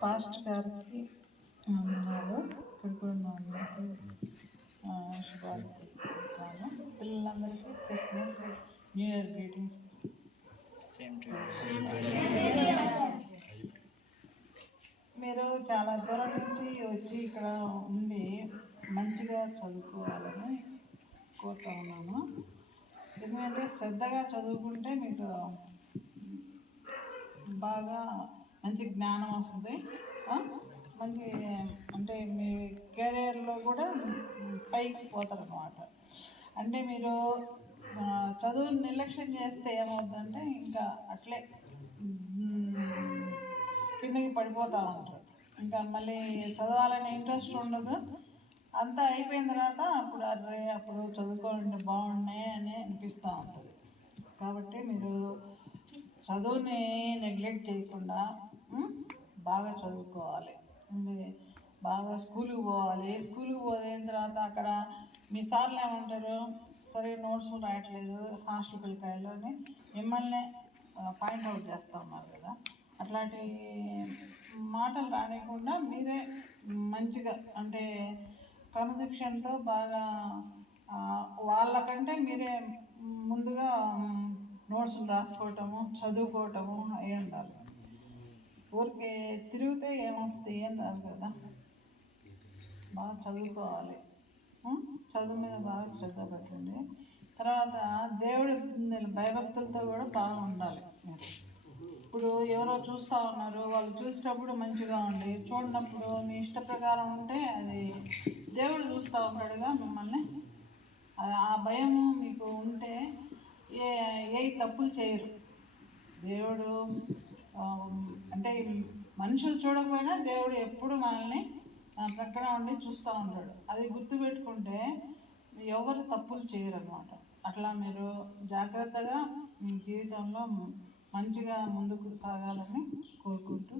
Past గారికి ఉన్నారు ఇక్కడ కూడా అందరికీ శుభాలు తెలుపుతున్నాను. పిల్లలందరికీ క్రిస్మస్ న్యూ ఇయర్ గ్రీటింగ్స్. మీరు చాలా దూరం నుంచి వచ్చి ఇక్కడ ఉండి మంచిగా చదువుకోవాలని కోరుతా ఉన్నాను. ఎందుకంటే శ్రద్ధగా చదువుకుంటే మీకు బాగా మంచి జ్ఞానం వస్తుంది. మంచి అంటే మీ కెరియర్లో కూడా పైకి పోతారు అన్నమాట. అంటే మీరు చదువుని నిర్లక్ష్యం చేస్తే ఏమవుతుందంటే ఇంకా అట్లే కిందకి పడిపోతూ ఉంటారు. ఇంకా మళ్ళీ చదవాలని ఇంట్రెస్ట్ ఉండదు. అంతా అయిపోయిన తర్వాత అప్పుడు చదువుకోవాలంటే బాగున్నాయి అని అనిపిస్తూ ఉంటుంది. కాబట్టి మీరు చదువుని నెగ్లెక్ట్ చేయకుండా బాగా చదువుకోవాలి. బాగా స్కూల్కి పోవాలి. స్కూల్కి పోయిన తర్వాత అక్కడ మీ సార్లు ఏమంటారు, సరే నోట్స్ రాయట్లేదు హాస్టల్ పిల్లకాయలు అని మిమ్మల్ని పాయింట్అవుట్ చేస్తూ ఉన్నారు కదా. అట్లాంటి మాటలు రానికుండా మీరే మంచిగా అంటే క్రమశిక్షణతో బాగా వాళ్ళకంటే మీరే ముందుగా నోట్స్లు రాసుకోవటము చదువుకోవటము అవి ఉండాలి. ఊరికే తిరిగితే ఏమొస్తుంది, ఏం రాదు కదా. బాగా చదువుకోవాలి. చదువు మీద బాగా శ్రద్ధ పెట్టండి. తర్వాత దేవుడి భయభక్తులతో కూడా బాగా ఉండాలి. ఇప్పుడు ఎవరో చూస్తూ ఉన్నారు, వాళ్ళు చూసేటప్పుడు మంచిగా ఉండి చూడనప్పుడు మీ ఇష్ట ప్రకారం ఉంటే అది దేవుడు చూస్తూ ఉంటాడుగా మిమ్మల్ని. ఆ భయము మీకు ఉంటే ఏ తప్పులు చేయరు. దేవుడు అంటే మనుషులు చూడకపోయినా దేవుడు ఎప్పుడు మనల్ని ప్రక్కన ఉండి చూస్తూ ఉంటాడు. అది గుర్తుపెట్టుకుంటే ఎవరు తప్పులు చేయరు అన్నమాట. అట్లా మీరు జాగ్రత్తగా మీ జీవితంలో మంచిగా ముందుకు సాగాలని కోరుకుంటూ